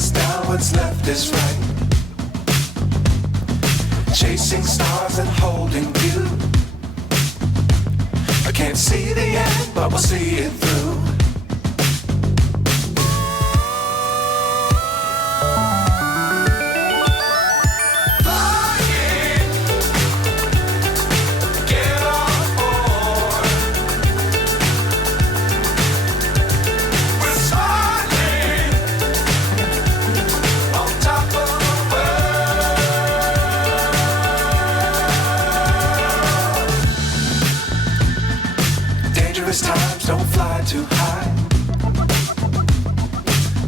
is down, what's left is right. Chasing stars and holding you. I can't see the end, but we'll see it through. Times don't fly too high.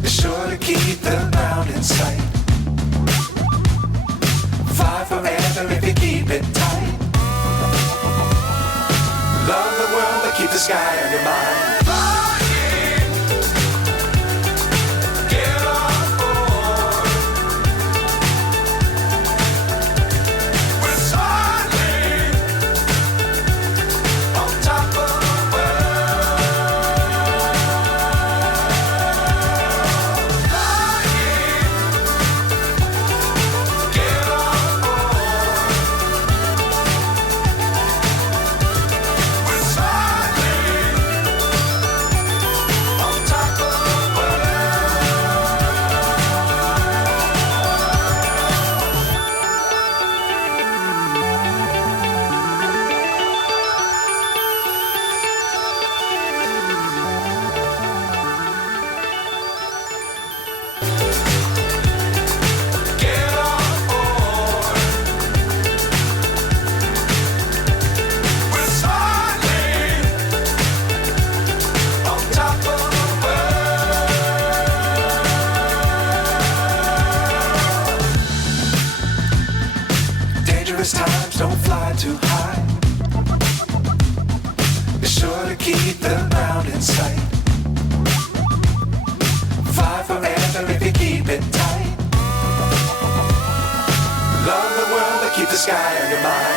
Be sure to keep the ground in sight. Fly forever if you keep it tight. Love the world but keep the sky on your mind. Times don't fly too high. Be sure to keep the ground in sight. Fly forever if you keep it tight. Love the world but keep the sky on your mind.